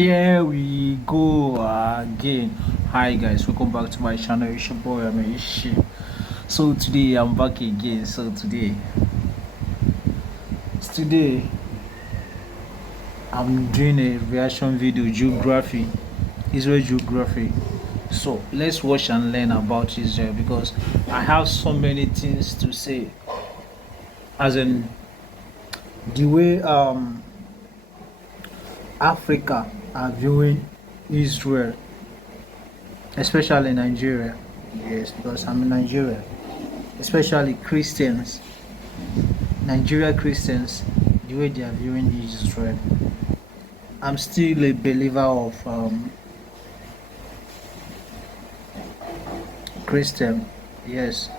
Here we go again. Hi guys, welcome back to my channel. It's your boy Amishi. So today I'm back again. Today I'm doing a reaction video, geography, Israel geography. So let's watch and learn about Israel because I have so many things to say. As in the way Africa are viewing Israel, especially Nigeria. Yes, because I'm in Nigeria. Especially Christians, Nigeria Christians, the way they are viewing Israel. I'm still a believer of Christian. Yes,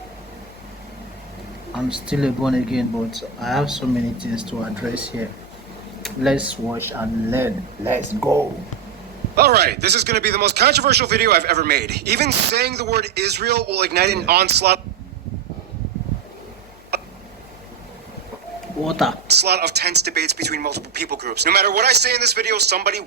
I'm still a born again, but I have so many things to address here. Let's watch and learn. Let's go. Alright, this is going to be the most controversial video I've ever made. Even saying the word Israel will ignite an onslaught of tense debates between multiple people groups. No matter what I say in this video, somebody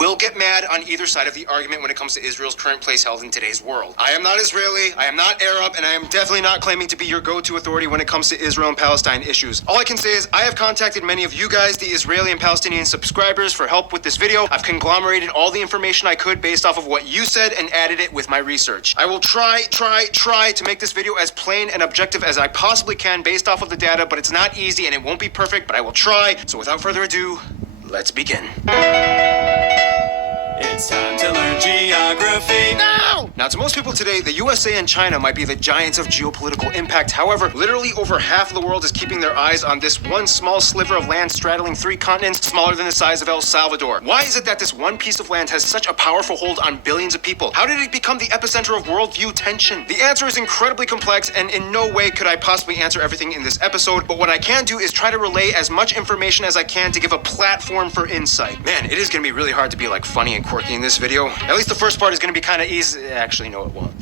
will get mad on either side of the argument when it comes to Israel's current place held in today's world. I am not Israeli, I am not Arab, and I am definitely not claiming to be your go-to authority when it comes to Israel and Palestine issues. All I can say is I have contacted many of you guys, the Israeli and Palestinian subscribers, for help with this video. I've conglomerated all the information I could based off of what you said and added it with my research. I will try to make this video as plain and objective as I possibly can based off of the data, but it's not easy and it won't be perfect, but I will try. So without further ado, let's begin. It's time to learn geography. Now, to most people today, the USA and China might be the giants of geopolitical impact. However, literally over half of the world is keeping their eyes on this one small sliver of land straddling 3 continents, smaller than the size of El Salvador. Why is it that this one piece of land has such a powerful hold on billions of people? How did it become the epicenter of worldview tension? The answer is incredibly complex, and in no way could I possibly answer everything in this episode, but what I can do is try to relay as much information as I can to give a platform for insight. Man, it is going to be really hard to be like funny and quirky in this video. At least the first part is going to be kind of easy. Actually, no, it won't.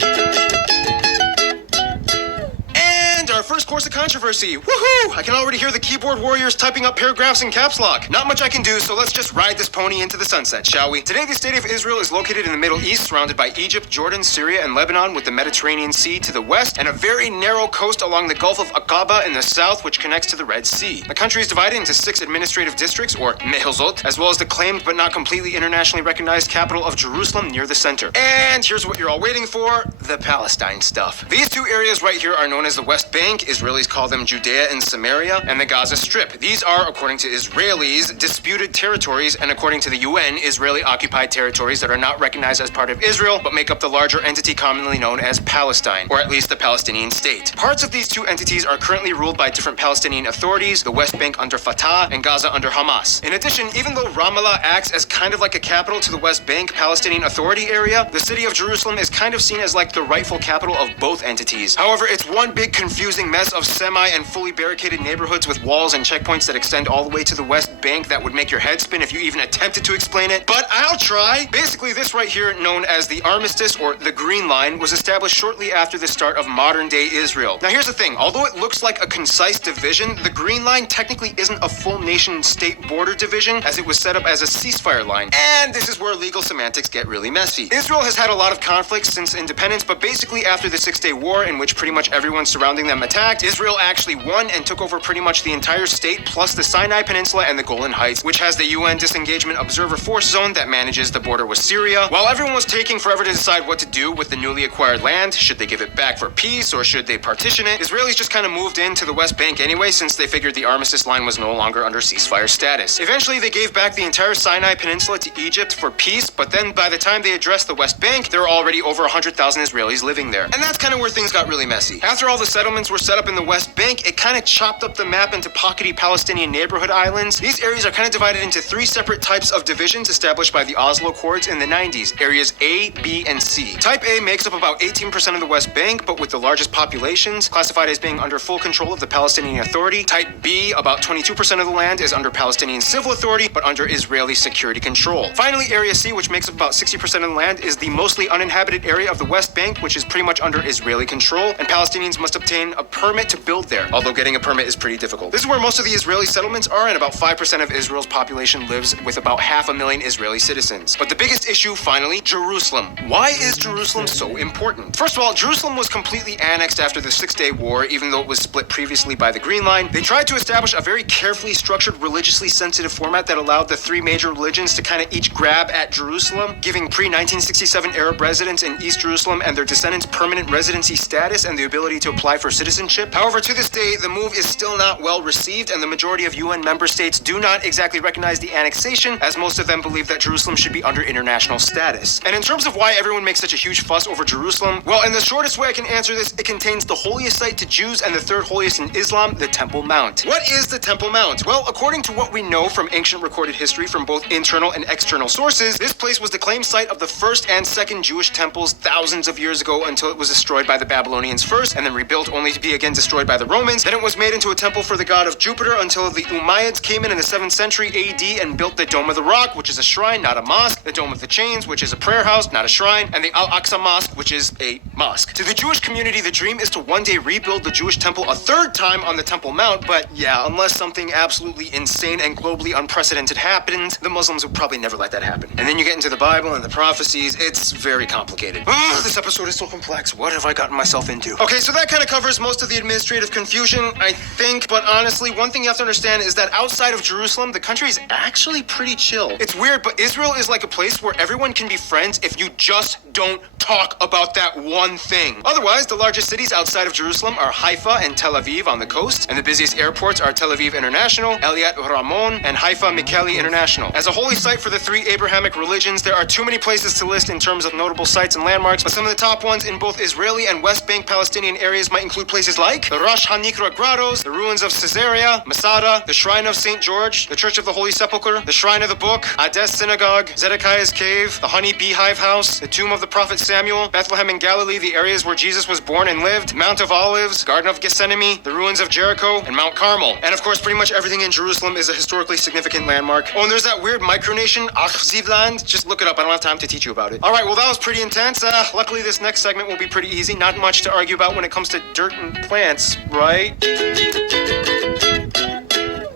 And our first course of controversy. Woohoo! I can already hear the keyboard warriors typing up paragraphs in caps lock. Not much I can do, so let's just ride this pony into the sunset, shall we? Today, the state of Israel is located in the Middle East, surrounded by Egypt, Jordan, Syria, and Lebanon, with the Mediterranean Sea to the west, and a very narrow coast along the Gulf of Aqaba in the south, which connects to the Red Sea. The country is divided into 6 administrative districts, or mehuzot, as well as the claimed but not completely internationally recognized capital of Jerusalem near the center. And here's what you're all waiting for, the Palestine stuff. These 2 areas right here are known as the West Bank. Israelis call them Judea and Samaria, and the Gaza Strip. These are, according to Israelis, disputed territories, and according to the UN, Israeli-occupied territories that are not recognized as part of Israel, but make up the larger entity commonly known as Palestine, or at least the Palestinian state. Parts of these 2 entities are currently ruled by different Palestinian authorities, the West Bank under Fatah, and Gaza under Hamas. In addition, even though Ramallah acts as kind of like a capital to the West Bank Palestinian Authority area, the city of Jerusalem is kind of seen as like the rightful capital of both entities. However, it's one big confusing mess of semi and fully barricaded neighborhoods with walls and checkpoints that extend all the way to the West Bank that would make your head spin if you even attempted to explain it, but I'll try. Basically, this right here, known as the Armistice or the Green Line, was established shortly after the start of modern-day Israel. Now here's the thing, although it looks like a concise division, the Green Line technically isn't a full nation-state border division, as it was set up as a ceasefire line. And this is where legal semantics get really messy. Israel has had a lot of conflicts since independence, but basically after the 6-Day War, in which pretty much everyone surrounding them attacked, Israel actually won and took over pretty much the entire state, plus the Sinai Peninsula and the Golan Heights, which has the UN Disengagement Observer Force Zone that manages the border with Syria. While everyone was taking forever to decide what to do with the newly acquired land, should they give it back for peace or should they partition it, Israelis just kind of moved into the West Bank anyway, since they figured the armistice line was no longer under ceasefire status. Eventually, they gave back the entire Sinai Peninsula to Egypt for peace, but then by the time they addressed the West Bank, there were already over 100,000 Israelis living there. And that's kind of where things got really messy. After all the settlements were set up in the West Bank, it kind of chopped up the map into pockety Palestinian neighborhood islands. These areas are kind of divided into 3 separate types of divisions established by the Oslo Accords in the 90s, areas A, B, and C. Type A makes up about 18% of the West Bank, but with the largest populations, classified as being under full control of the Palestinian Authority. Type B, about 22% of the land, is under Palestinian civil authority, but under Israeli security control. Finally, Area C, which makes up about 60% of the land, is the mostly uninhabited area of the West Bank, which is pretty much under Israeli control, and Palestinians must obtain a permit permit to build there, although getting a permit is pretty difficult. This is where most of the Israeli settlements are, and about 5% of Israel's population lives with about 500,000 Israeli citizens. But the biggest issue, finally, Jerusalem. Why is Jerusalem so important? First of all, Jerusalem was completely annexed after the Six-Day War, even though it was split previously by the Green Line. They tried to establish a very carefully structured, religiously sensitive format that allowed the three major religions to kind of each grab at Jerusalem, giving pre-1967 Arab residents in East Jerusalem and their descendants permanent residency status and the ability to apply for citizenship. However, to this day, the move is still not well received, and the majority of UN member states do not exactly recognize the annexation, as most of them believe that Jerusalem should be under international status. And in terms of why everyone makes such a huge fuss over Jerusalem, well, in the shortest way I can answer this, it contains the holiest site to Jews and the third holiest in Islam, the Temple Mount. What is the Temple Mount? Well, according to what we know from ancient recorded history from both internal and external sources, this place was the claimed site of the first and second Jewish temples thousands of years ago until it was destroyed by the Babylonians first and then rebuilt only to be again destroyed by the Romans. Then it was made into a temple for the god of Jupiter until the Umayyads came in the 7th century AD and built the Dome of the Rock, which is a shrine, not a mosque, the Dome of the Chains, which is a prayer house, not a shrine, and the Al-Aqsa Mosque, which is a mosque. To the Jewish community, the dream is to one day rebuild the Jewish temple a third time on the Temple Mount, but yeah, unless something absolutely insane and globally unprecedented happened, the Muslims would probably never let that happen. And then you get into the Bible and the prophecies, it's very complicated. This episode is so complex. What have I gotten myself into? Okay, so that kind of covers most of the administrative confusion, I think, but honestly, one thing you have to understand is that outside of Jerusalem, the country is actually pretty chill. It's weird, but Israel is like a place where everyone can be friends if you just don't talk about that one thing. Otherwise, the largest cities outside of Jerusalem are Haifa and Tel Aviv on the coast, and the busiest airports are Tel Aviv International, Eliat Ramon, and Haifa Mikeli International. As a holy site for the three Abrahamic religions, there are too many places to list in terms of notable sites and landmarks, but some of the top ones in both Israeli and West Bank Palestinian areas might include places like the Rosh HaNikra Grottos, the ruins of Caesarea, Masada, the Shrine of St. George, the Church of the Holy Sepulchre, the Shrine of the Book, Ades Synagogue, Zedekiah's Cave, the Honey Beehive House, the Tomb of the Prophet Samuel, Bethlehem in Galilee, the areas where Jesus was born and lived, Mount of Olives, Garden of Gethsemane, the ruins of Jericho, and Mount Carmel. And of course, pretty much everything in Jerusalem is a historically significant landmark. Oh, and there's that weird micronation, Achzivland. Just look it up. I don't have time to teach you about it. All right, well, that was pretty intense. Luckily, this next segment will be pretty easy. Not much to argue about when it comes to dirt and plants, right?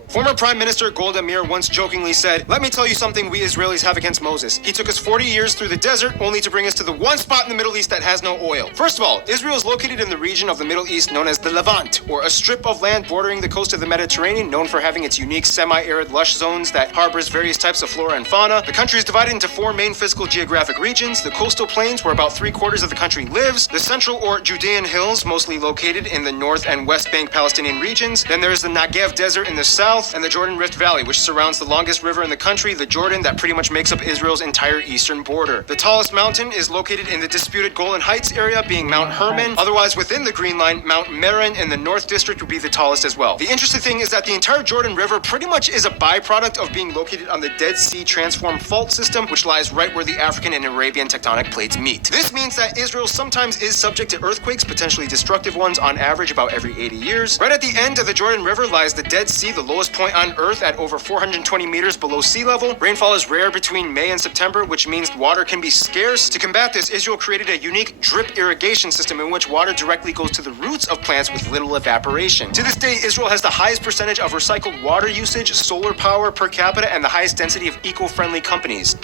Former Prime Minister Golda Meir once jokingly said, "Let me tell you something we Israelis have against Moses. He took us 40 years through the desert only to bring us to the one spot in the Middle East that has no oil." First of all, Israel is located in the region of the Middle East known as the Levant, or a strip of land bordering the coast of the Mediterranean, known for having its unique semi-arid lush zones that harbors various types of flora and fauna. The country is divided into four main physical geographic regions: the coastal plains, where about 3/4 of the country lives; the central or Judean hills, mostly located in the north and west bank Palestinian regions; then there is the Negev desert in the south, and the Jordan Rift Valley, which surrounds the longest river in the country, the Jordan, that pretty much makes up Israel's entire eastern border. The tallest mountain is located in the disputed Golan Heights area, being Mount Hermon. Otherwise, within the Green Line, Mount Meron in the North District would be the tallest as well. The interesting thing is that the entire Jordan River pretty much is a byproduct of being located on the Dead Sea Transform Fault System, which lies right where the African and Arabian tectonic plates meet. This means that Israel sometimes is subject to earthquakes, potentially destructive ones, on average about every 80 years. Right at the end of the Jordan River lies the Dead Sea, the lowest point on Earth, at over 420 meters below sea level. Rainfall is rare between May and September, which means water can be scarce. To combat this, Israel created a unique drip irrigation system in which water directly goes to the roots of plants with little evaporation. To this day, Israel has the highest percentage of recycled water usage, solar power per capita, and the highest density of eco-friendly companies.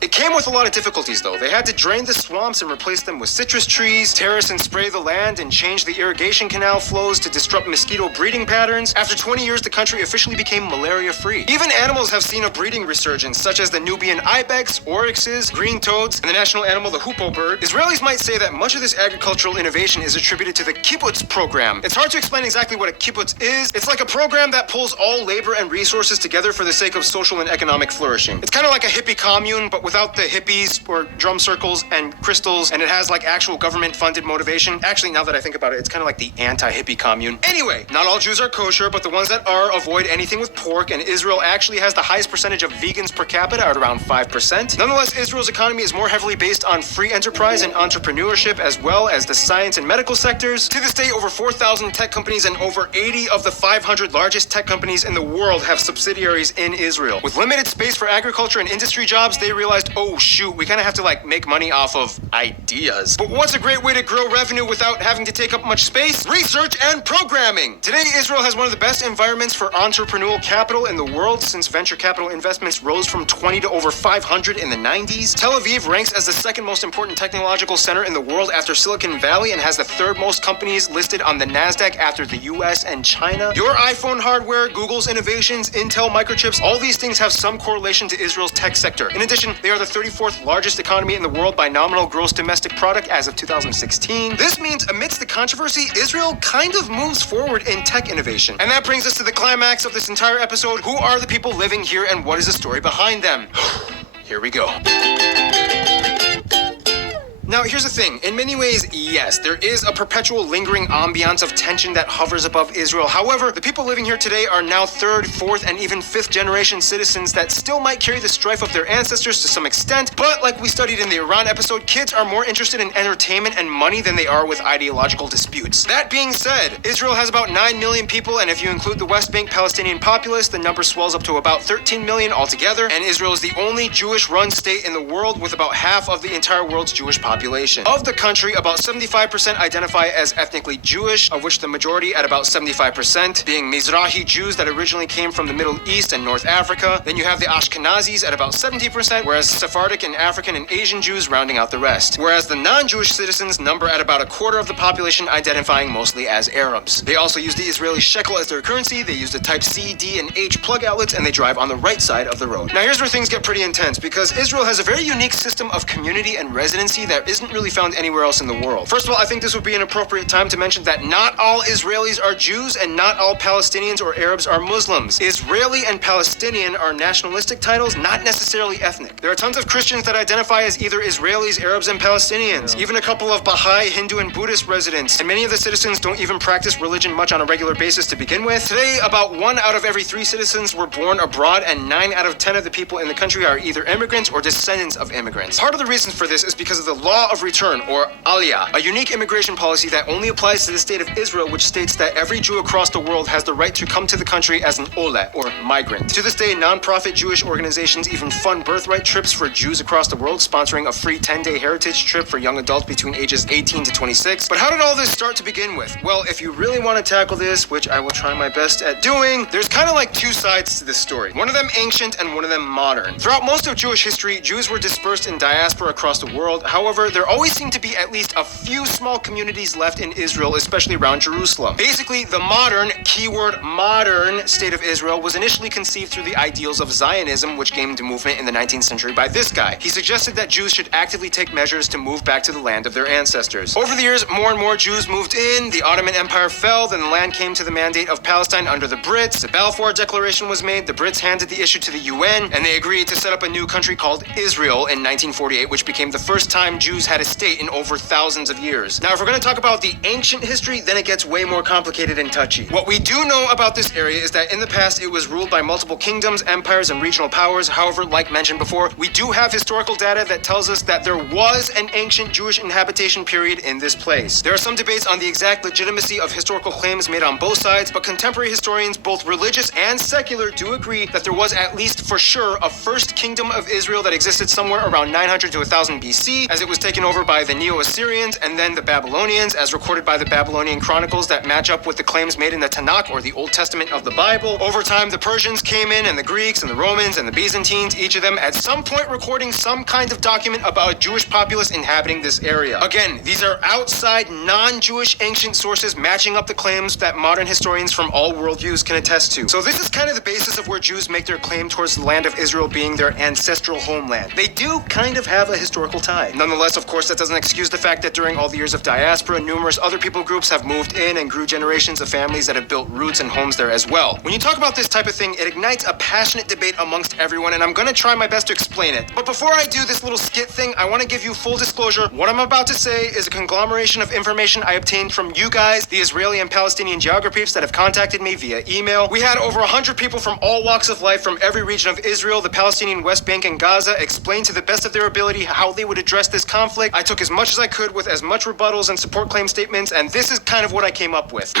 It came with a lot of difficulties, though. They had to drain the swamps and replace them with citrus trees, terrace and spray the land, and change the irrigation canal flows to disrupt mosquito breeding patterns. After 20 years, the country officially became malaria-free. Even animals have seen a breeding resurgence, such as the Nubian ibex, oryxes, green toads, and the national animal, the hoopoe bird. Israelis might say that much of this agricultural innovation is attributed to the kibbutz program. It's hard to explain exactly what a kibbutz is. It's like a program that pulls all labor and resources together for the sake of social and economic flourishing. It's kind of like a hippie commune, but without the hippies or drum circles and crystals, and it has like actual government-funded motivation. Actually, now that I think about it, it's kind of like the anti-hippie commune. Anyway, not all Jews are kosher, but the ones that are avoid anything with pork, and Israel actually has the highest percentage of vegans per capita at around 5%. Nonetheless, Israel's economy is more heavily based on free enterprise and entrepreneurship, as well as the science and medical sectors. To this day, over 4,000 tech companies and over 80 of the 500 largest tech companies in the world have subsidiaries in Israel. With limited space for agriculture and industry jobs, they realize realized, oh shoot, we kind of have to make money off of ideas. But what's a great way to grow revenue without having to take up much space? Research and programming. Today, Israel has one of the best environments for entrepreneurial capital in the world since venture capital investments rose from 20 to over 500 in the 90s. Tel Aviv ranks as the second most important technological center in the world after Silicon Valley and has the third most companies listed on the NASDAQ after the US and China. Your iPhone hardware, Google's innovations, Intel microchips, all these things have some correlation to Israel's tech sector. In addition, they are the 34th largest economy in the world by nominal gross domestic product as of 2016. This means amidst the controversy, Israel kind of moves forward in tech innovation. And that brings us to the climax of this entire episode. Who are the people living here and what is the story behind them? Here we go. Now, here's the thing. In many ways, yes, there is a perpetual lingering ambiance of tension that hovers above Israel. However, the people living here today are now third, fourth, and even fifth generation citizens that still might carry the strife of their ancestors to some extent. But like we studied in the Iran episode, kids are more interested in entertainment and money than they are with ideological disputes. That being said, Israel has about 9 million people, and if you include the West Bank Palestinian populace, the number swells up to about 13 million altogether. And Israel is the only Jewish-run state in the world with about half of the entire world's Jewish population. Of the country, about 75% identify as ethnically Jewish, of which the majority at about 75% being Mizrahi Jews that originally came from the Middle East and North Africa. Then you have the Ashkenazis at about 70%, whereas Sephardic and African and Asian Jews rounding out the rest. Whereas the non-Jewish citizens number at about a quarter of the population, identifying mostly as Arabs. They also use the Israeli shekel as their currency, they use the type C, D, and H plug outlets, and they drive on the right side of the road. Now here's where things get pretty intense, because Israel has a very unique system of community and residency that isn't really found anywhere else in the world. First of all, I think this would be an appropriate time to mention that not all Israelis are Jews and not all Palestinians or Arabs are Muslims. Israeli and Palestinian are nationalistic titles, not necessarily ethnic. There are tons of Christians that identify as either Israelis, Arabs, and Palestinians. Even a couple of Baha'i, Hindu, and Buddhist residents. And many of the citizens don't even practice religion much on a regular basis to begin with. Today, about 1 out of every 3 citizens were born abroad, and 9 out of 10 of the people in the country are either immigrants or descendants of immigrants. Part of the reason for this is because of the law of return, or Aliyah, a unique immigration policy that only applies to the state of Israel, which states that every Jew across the world has the right to come to the country as an Ole, or migrant. To this day, non-profit Jewish organizations even fund birthright trips for Jews across the world, sponsoring a free 10-day heritage trip for young adults between ages 18 to 26. But how did all this start to begin with? Well, if you really want to tackle this, which I will try my best at doing, there's kind of like 2 sides to this story. One of them ancient and one of them modern. Throughout most of Jewish history, Jews were dispersed in diaspora across the world. However, there always seemed to be at least a few small communities left in Israel, especially around Jerusalem. Basically, the modern, keyword modern, state of Israel was initially conceived through the ideals of Zionism, which gained movement in the 19th century by this guy. He suggested that Jews should actively take measures to move back to the land of their ancestors. Over the years, more and more Jews moved in, the Ottoman Empire fell, then the land came to the mandate of Palestine under the Brits, the Balfour Declaration was made, the Brits handed the issue to the UN, and they agreed to set up a new country called Israel in 1948, which became the first time Jews had a state in over thousands of years. Now, if we're going to talk about the ancient history, then it gets way more complicated and touchy. What we do know about this area is that in the past, it was ruled by multiple kingdoms, empires, and regional powers. However, like mentioned before, we do have historical data that tells us that there was an ancient Jewish inhabitation period in this place. There are some debates on the exact legitimacy of historical claims made on both sides, but contemporary historians, both religious and secular, do agree that there was at least for sure a first kingdom of Israel that existed somewhere around 900 to 1000 BC, as it was taken over by the Neo-Assyrians and then the Babylonians, as recorded by the Babylonian chronicles that match up with the claims made in the Tanakh, or the Old Testament of the Bible. Over time, the Persians came in, and the Greeks and the Romans and the Byzantines, each of them at some point recording some kind of document about a Jewish populace inhabiting this area. Again, these are outside, non-Jewish ancient sources matching up the claims that modern historians from all worldviews can attest to. So this is kind of the basis of where Jews make their claim towards the land of Israel being their ancestral homeland. They do kind of have a historical tie. Nonetheless, of course, that doesn't excuse the fact that during all the years of diaspora, numerous other people groups have moved in and grew generations of families that have built roots and homes there as well. When you talk about this type of thing, it ignites a passionate debate amongst everyone, and I'm going to try my best to explain it. But before I do this little skit thing, I want to give you full disclosure. What I'm about to say is a conglomeration of information I obtained from you guys, the Israeli and Palestinian geographers that have contacted me via email. We had over 100 people from all walks of life from every region of Israel, the Palestinian West Bank, and Gaza explain to the best of their ability how they would address this conflict. I took as much as I could with as much rebuttals and support claim statements, and this is kind of what I came up with.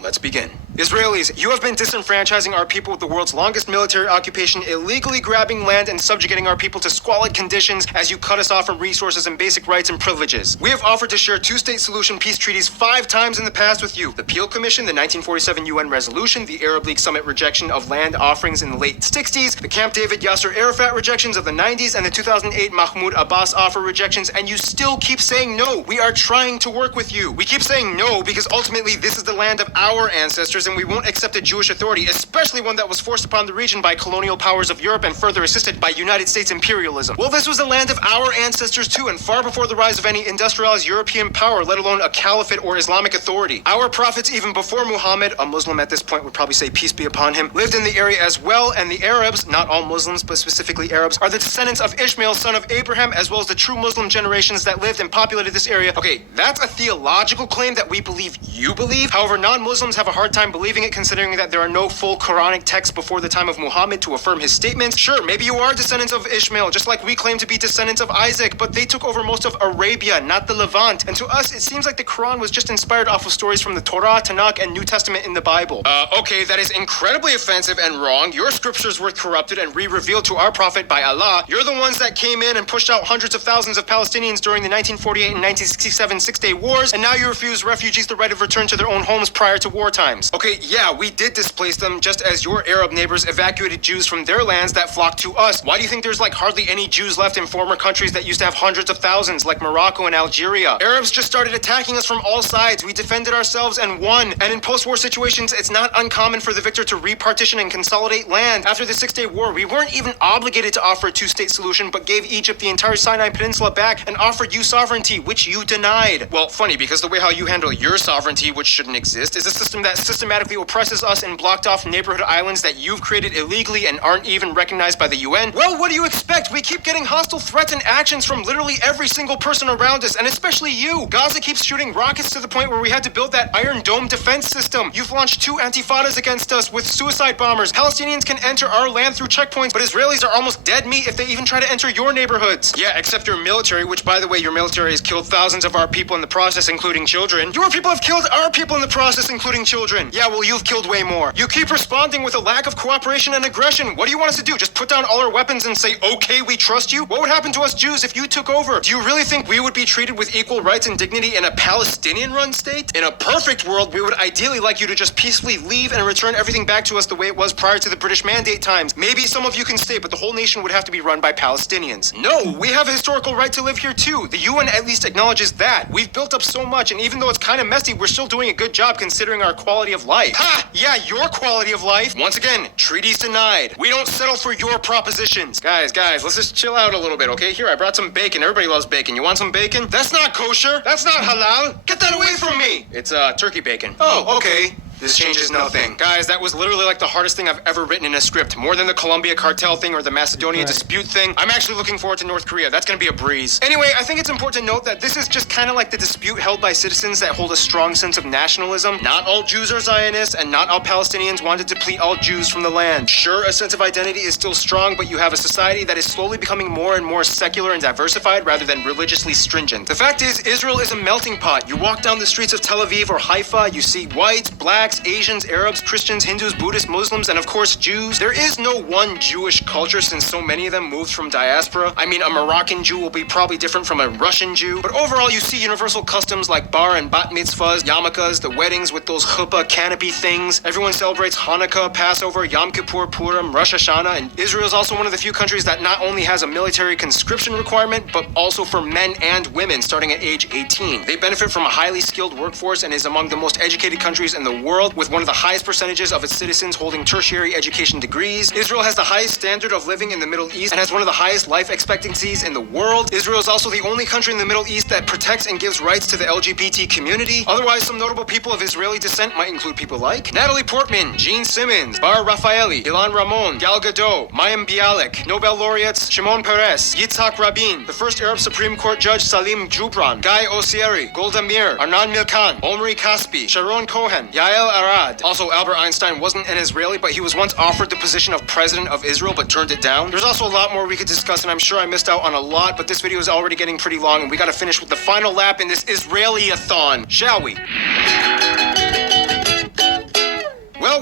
Let's begin. Israelis, you have been disenfranchising our people with the world's longest military occupation, illegally grabbing land and subjugating our people to squalid conditions as you cut us off from resources and basic rights and privileges. We have offered to share two-state solution peace treaties 5 times in the past with you. The Peel Commission, the 1947 UN resolution, the Arab League summit rejection of land offerings in the late 60s, the Camp David Yasser Arafat rejections of the 90s, and the 2008 Mahmoud Abbas offer rejections, and you still keep saying no. We are trying to work with you. We keep saying no because ultimately this is the land of our ancestors, and we won't accept a Jewish authority, especially one that was forced upon the region by colonial powers of Europe and further assisted by United States imperialism. Well, this was the land of our ancestors too, and far before the rise of any industrialized European power, let alone a caliphate or Islamic authority. Our prophets, even before Muhammad, a Muslim at this point would probably say peace be upon him, lived in the area as well, and the Arabs, not all Muslims, but specifically Arabs, are the descendants of Ishmael, son of Abraham, as well as the true Muslim generations that lived and populated this area. Okay, that's a theological claim that we believe you believe. However, non-Muslims have a hard time believing it, considering that there are no full Quranic texts before the time of Muhammad to affirm his statements. Sure, maybe you are descendants of Ishmael, just like we claim to be descendants of Isaac, but they took over most of Arabia, not the Levant. And to us, it seems like the Quran was just inspired off of stories from the Torah, Tanakh, and New Testament in the Bible. Okay, that is incredibly offensive and wrong. Your scriptures were corrupted and re-revealed to our prophet by Allah. You're the ones that came in and pushed out hundreds of thousands of Palestinians during the 1948 and 1967 Six-Day Wars, and now you refuse refugees the right of return to their own homes prior to war times. Okay, yeah, we did displace them, just as your Arab neighbors evacuated Jews from their lands that flocked to us. Why do you think there's like hardly any Jews left in former countries that used to have hundreds of thousands, like Morocco and Algeria? Arabs just started attacking us from all sides. We defended ourselves and won. And in post-war situations, it's not uncommon for the victor to repartition and consolidate land. After the Six-Day War, we weren't even obligated to offer a two-state solution, but gave Egypt the entire Sinai Peninsula back and offered you sovereignty, which you denied. Well, funny, because the way how you handle your sovereignty, which shouldn't exist, is a system that systematically oppresses us and blocked off neighborhood islands that you've created illegally and aren't even recognized by the UN. Well, what do you expect? We keep getting hostile threats and actions from literally every single person around us, and especially you. Gaza keeps shooting rockets to the point where we had to build that Iron Dome defense system. You've launched 2 antifadas against us with suicide bombers. Palestinians can enter our land through checkpoints, but Israelis are almost dead meat if they even try to enter your neighborhoods. Yeah, except your military, which, by the way, your military has killed thousands of our people in the process, including children. Your people have killed our people in the process, including children. Yeah, well, you've killed way more. You keep responding with a lack of cooperation and aggression. What do you want us to do? Just put down all our weapons and say, okay, we trust you? What would happen to us Jews if you took over? Do you really think we would be treated with equal rights and dignity in a Palestinian-run state? In a perfect world, we would ideally like you to just peacefully leave and return everything back to us the way it was prior to the British Mandate times. Maybe some of you can stay, but the whole nation would have to be run by Palestinians. No, we have a historical right to live here too. The UN at least acknowledges that. We've built up so much, and even though it's kind of messy, we're still doing a good job considering our quality of life. Ha! Yeah, your quality of life. Once again, treaties denied. We don't settle for your propositions. Guys, let's just chill out a little bit, okay? Here, I brought some bacon. Everybody loves bacon. You want some bacon? That's not kosher. That's not halal. Get that away from me. It's turkey bacon. Oh, okay. This changes nothing. Guys, that was literally like the hardest thing I've ever written in a script. More than the Columbia cartel thing or the Macedonia dispute thing. I'm actually looking forward to North Korea. That's gonna be a breeze. Anyway, I think it's important to note that this is just kind of like the dispute held by citizens that hold a strong sense of nationalism. Not all Jews are Zionists, and not all Palestinians want to deplete all Jews from the land. Sure, a sense of identity is still strong, but you have a society that is slowly becoming more and more secular and diversified rather than religiously stringent. The fact is, Israel is a melting pot. You walk down the streets of Tel Aviv or Haifa, you see whites, blacks, Asians, Arabs, Christians, Hindus, Buddhists, Muslims, and of course Jews. There is no one Jewish culture since so many of them moved from diaspora. I mean, a Moroccan Jew will be probably different from a Russian Jew, but overall you see universal customs like bar and bat mitzvahs, yarmulkes, the weddings with those chuppah canopy things. Everyone celebrates Hanukkah, Passover, Yom Kippur, Purim, Rosh Hashanah, and Israel is also one of the few countries that not only has a military conscription requirement, but also for men and women starting at age 18. They benefit from a highly skilled workforce and is among the most educated countries in the world, with one of the highest percentages of its citizens holding tertiary education degrees. Israel has the highest standard of living in the Middle East and has one of the highest life expectancies in the world. Israel is also the only country in the Middle East that protects and gives rights to the LGBT community. Otherwise, some notable people of Israeli descent might include people like Natalie Portman, Gene Simmons, Bar Raffaelli, Ilan Ramon, Gal Gadot, Mayim Bialik, Nobel laureates Shimon Peres, Yitzhak Rabin, the first Arab Supreme Court Judge Salim Jubran, Guy Osieri, Golda Meir, Arnan Milkan, Omri Kaspi, Sharon Cohen, Yael Arad. Also, Albert Einstein wasn't an Israeli, but he was once offered the position of president of Israel, but turned it down. There's also a lot more we could discuss, and I'm sure I missed out on a lot, but this video is already getting pretty long, and we gotta finish with the final lap in this Israeli-a-thon, shall we?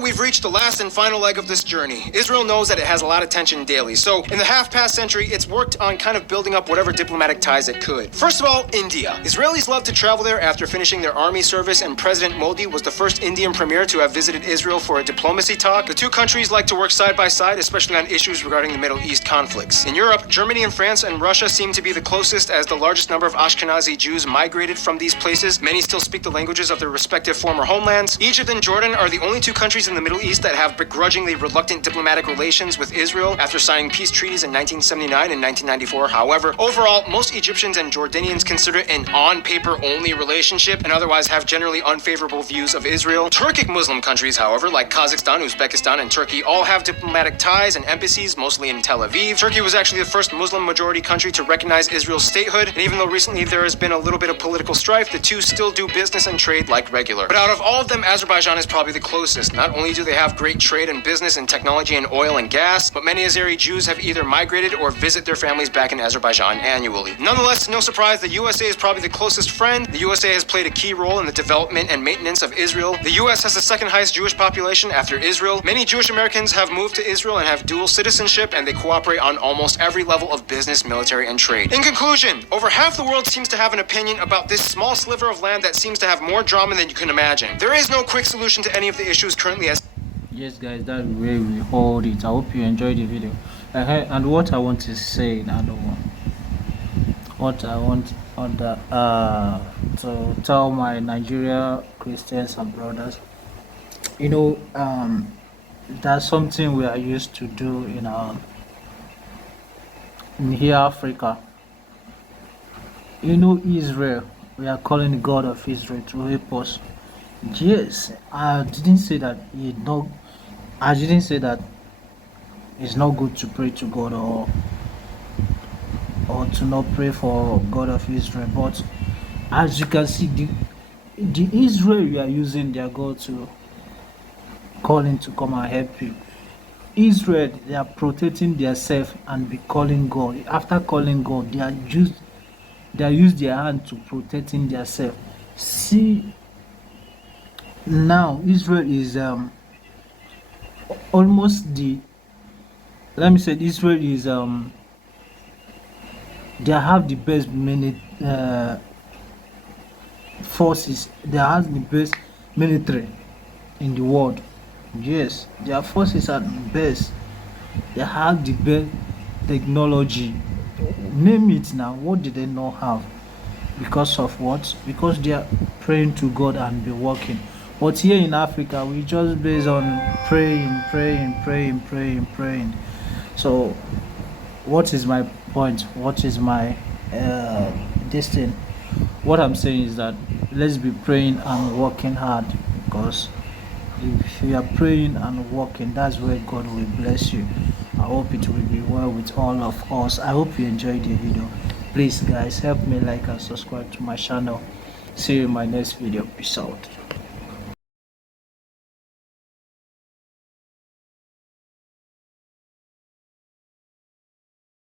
we've reached the last and final leg of this journey. Israel knows that it has a lot of tension daily, so in the half-past century, it's worked on kind of building up whatever diplomatic ties it could. First of all, India. Israelis love to travel there after finishing their army service, and President Modi was the first Indian premier to have visited Israel for a diplomacy talk. The two countries like to work side by side, especially on issues regarding the Middle East conflicts. In Europe, Germany and France and Russia seem to be the closest, as the largest number of Ashkenazi Jews migrated from these places. Many still speak the languages of their respective former homelands. Egypt and Jordan are the only two countries in the Middle East that have begrudgingly reluctant diplomatic relations with Israel after signing peace treaties in 1979 and 1994. However, overall, most Egyptians and Jordanians consider it an on-paper only relationship and otherwise have generally unfavorable views of Israel. Turkic Muslim countries, however, like Kazakhstan, Uzbekistan, and Turkey, all have diplomatic ties and embassies, mostly in Tel Aviv. Turkey was actually the first Muslim-majority country to recognize Israel's statehood, and even though recently there has been a little bit of political strife, the two still do business and trade like regular. But out of all of them, Azerbaijan is probably the closest. Not only do they have great trade and business and technology and oil and gas, but many Azeri Jews have either migrated or visit their families back in Azerbaijan annually. Nonetheless, no surprise, the USA is probably the closest friend. The USA has played a key role in the development and maintenance of Israel. The US has the second highest Jewish population after Israel. Many Jewish Americans have moved to Israel and have dual citizenship, and they cooperate on almost every level of business, military, and trade. In conclusion, over half the world seems to have an opinion about this small sliver of land that seems to have more drama than you can imagine. There is no quick solution to any of the issues currently as. Yes, guys, that's where we hold it. I hope you enjoyed the video. And what I want to say, what I want to tell my Nigeria Christians and brothers, that's something we are used to do in here Africa. Israel, we are calling God of Israel to help us. Yes, I didn't say that it's not good to pray to God or to not pray for God of Israel, but as you can see, the Israel you are using their God to calling to come and help you. Israel, they are protecting themselves and be calling God. After calling God, they use their hand to protecting themselves. See, now Israel is almost Israel is they have the best forces. They have the best military in the world. Yes, their forces are the best. They have the best technology. Name it now. What did they not have? Because of what? Because they are praying to God and be working. But here in Africa, we just based on praying. So, what is my point? What is my this thing? What I'm saying is that let's be praying and working hard, because if you are praying and working, that's where God will bless you. I hope it will be well with all of us. I hope you enjoyed the video. Please guys, help me like and subscribe to my channel. See you in my next video. Peace out.